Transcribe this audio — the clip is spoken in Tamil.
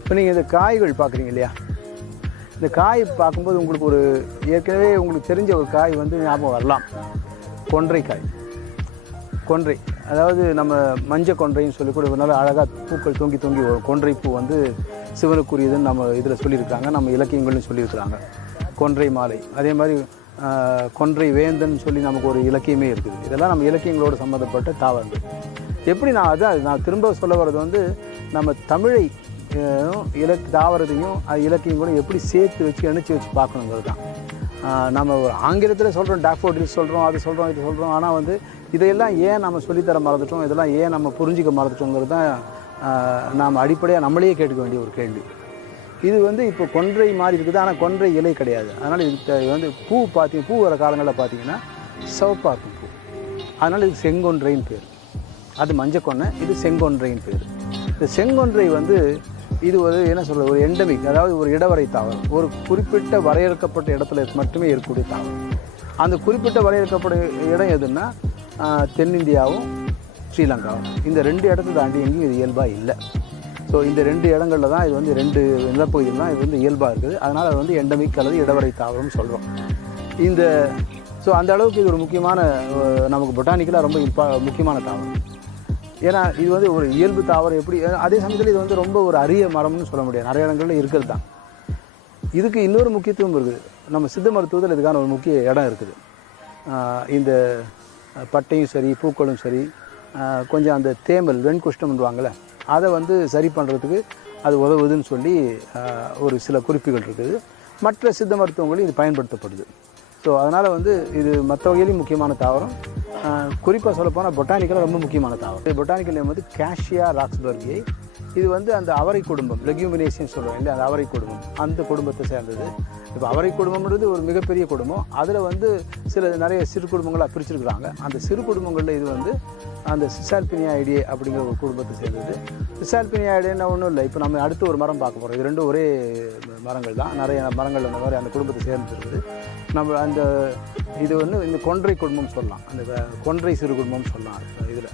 இப்போ நீங்கள் இந்த காய்கள் பார்க்குறீங்க இல்லையா, இந்த காய் பார்க்கும்போது உங்களுக்கு ஒரு ஏற்கனவே உங்களுக்கு தெரிஞ்ச ஒரு காய் வந்து ஞாபகம் வரலாம். கொன்றைக்காய். கொன்றை, அதாவது நம்ம மஞ்சள் கொன்றைன்னு சொல்லி கூட ஒரு நல்ல அழகாக பூக்கள் தொங்கி தொங்கி வரும். கொன்றை பூ வந்து சிவனுக்குரியதுன்னு நம்ம இதில் சொல்லியிருக்காங்க, நம்ம இலக்கியங்கள்னு சொல்லியிருக்கிறாங்க. கொன்றை மாலை, அதே மாதிரி கொன்றை வேந்தன் சொல்லி நமக்கு ஒரு இலக்கியமே இருக்குது. இதெல்லாம் நம்ம இலக்கியங்களோடு சம்மந்தப்பட்ட தாவரங்கள். எப்படி நான் திரும்ப சொல்ல வர்றது வந்து நம்ம தமிழை தாவரத்தையும் இலக்கியம் கூட எப்படி சேர்த்து வச்சு இணைச்சி வச்சு பார்க்கணுங்கிறது தான். நம்ம ஆங்கிலத்தில் சொல்கிறோம், டாஃபோடில்ஸ் சொல்கிறோம், அது சொல்கிறோம், இது சொல்கிறோம். ஆனால் வந்து இதையெல்லாம் ஏன் நம்ம சொல்லித்தர மறந்துட்டோம், இதெல்லாம் ஏன் நம்ம புரிஞ்சிக்க மறந்துட்டோங்கிறது தான் நாம் அடிப்படையாக நம்மளையே கேட்க வேண்டிய ஒரு கேள்வி. இது வந்து இப்போ கொன்றை மாதிரி இருக்குது, ஆனால் கொன்றை இலை கிடையாது. அதனால் இது வந்து பூ வர காலங்களில் பார்த்தீங்கன்னா சிவப்பாக இருக்கும் பூ. அதனால் இது செங்கொன்றைன்னு பேர். அது மஞ்சக்கொன்னை, இது செங்கொன்றைன்னு பேர். இந்த செங்கொன்றை வந்து இது ஒரு என்ன சொல்கிறது, ஒரு எண்டமிக், அதாவது ஒரு இடவரை தாவரம். ஒரு குறிப்பிட்ட வரையறுக்கப்பட்ட இடத்துல மட்டுமே இருக்கக்கூடிய தாவரம். அந்த குறிப்பிட்ட வரையறுக்கப்பட்ட இடம் எதுன்னா தென்னிந்தியாவும் ஸ்ரீலங்காவும். இந்த 2 இடத்த தாண்டி எங்கேயும் இது இயல்பாக இல்லை. ஸோ இந்த 2 இடங்களில் தான் இது வந்து 2 நிலப்பகுதியில் தான் இது வந்து இயல்பாக இருக்குது. அதனால் அது வந்து எண்டமிக் அல்லது இடவரை தாவரம்னு சொல்கிறோம். ஸோ அந்த அளவுக்கு இது ஒரு முக்கியமான, நமக்கு பொட்டானிக்கலாக ரொம்ப முக்கியமான தாவரம். ஏன்னா இது வந்து ஒரு இயல்பு தாவரம். எப்படி அதே சமயத்தில் இது வந்து ரொம்ப ஒரு அரிய மரம்னு சொல்ல முடியாது, நிறைய இடங்களில் இருக்கிறது தான். இதுக்கு இன்னொரு முக்கியத்துவம் இருக்குது. நம்ம சித்த மருத்துவத்தில் இதுக்கான ஒரு முக்கிய இடம் இருக்குது. இந்த பட்டையும் சரி, பூக்களும் சரி, கொஞ்சம் அந்த தேமல், வெண்குஷ்டம்ன்றாங்களே, அதை வந்து சரி பண்ணுறதுக்கு அது உதவுதுன்னு சொல்லி ஒரு சில குறிப்புகள் இருக்குது. மற்ற சித்த மருத்துவங்களும் இது பயன்படுத்தப்படுது. ஸோ அதனால் வந்து இது மற்ற வகையிலையும் முக்கியமான தாவரம். குறிப்பாக சொல்லப்போனால் பொட்டானிக்கலாக ரொம்ப முக்கியமான தாவரம். பொட்டானிக்கல் நேம் வந்து கேஷியா ராக்ஸ்பர்கியை. இது வந்து அந்த அவரை குடும்பம், லெக்யூமினேசியன்னு சொல்லுவாங்க இல்லையா, அந்த அவரை குடும்பம், அந்த குடும்பத்தை சேர்ந்தது. இப்போ அவரை குடும்பம்ன்றது ஒரு மிகப்பெரிய குடும்பம். அதில் வந்து நிறைய சிறு குடும்பங்களாக பிரிச்சிருக்கிறாங்க. அந்த சிறு குடும்பங்களில் இது வந்து அந்த சிசால்பினியாய்டியே அப்படிங்கிற ஒரு குடும்பத்தை சேர்ந்தது. சிசால்பினியாய்டின்னா ஒன்றும் இல்லை, இப்போ நம்ம அடுத்து ஒரு மரம் பார்க்க போகிறோம். இது 2 ஒரே மரங்கள் தான். நிறைய மரங்கள் அந்த மாதிரி அந்த குடும்பத்தை சேர்ந்துருக்குது. நம்ம இது வந்து இந்த கொன்றை குடும்பம் சொல்லலாம், அந்த கொன்றை சிறு குடும்பம் சொல்லலாம் இதில்.